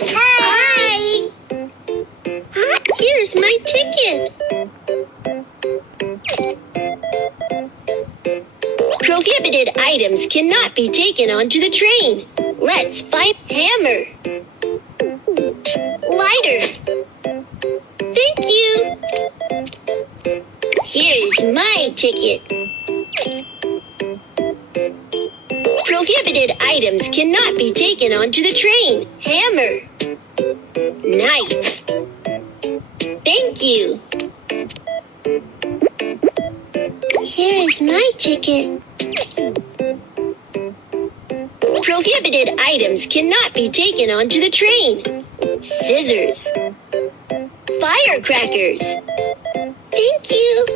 Hi. Hi. Here's my ticket. Prohibited items cannot be taken onto the train. Let's find hammer. Lighter. Thank you. Here is my ticket. Prohibited items cannot be taken onto the train. Hammer. Knife. Thank you. Here is my ticket. Prohibited items cannot be taken onto the train. Scissors. Firecrackers. Thank you.